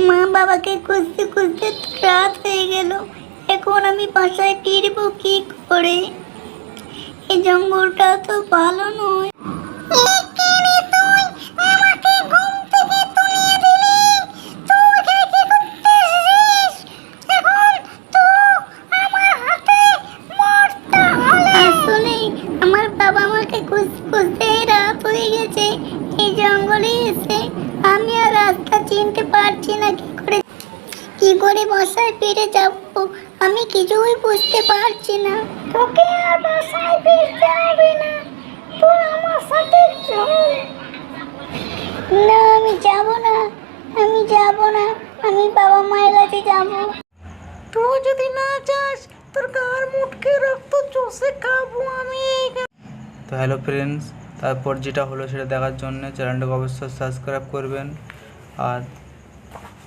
মা বাবাকে খুঁজতে খুঁজতে রাত হয়ে গেল। এখন আমি বাসায় ফিরবো কি করে? এই জঙ্গলটা তো ভালো নয়। না কি করে? কি করে বাসায় ফিরে যাব? আমি কিছুই বুঝতে পারছি না। তোকে আর বাসায় ফিরতে হবে না। তুই আমার সাথে চল। না আমি যাব না। আমি যাব না। আমি বাবা মায়ের কাছে যাব। তুই যদি না চাস তোর গার মুটকে রক্ত চষে খাব আমি। তো হ্যালো ফ্রেন্ডস তারপর যেটা হলো সেটা দেখার জন্য চ্যানেলটাকে অবশ্যই সাবস্ক্রাইব করবেন। আর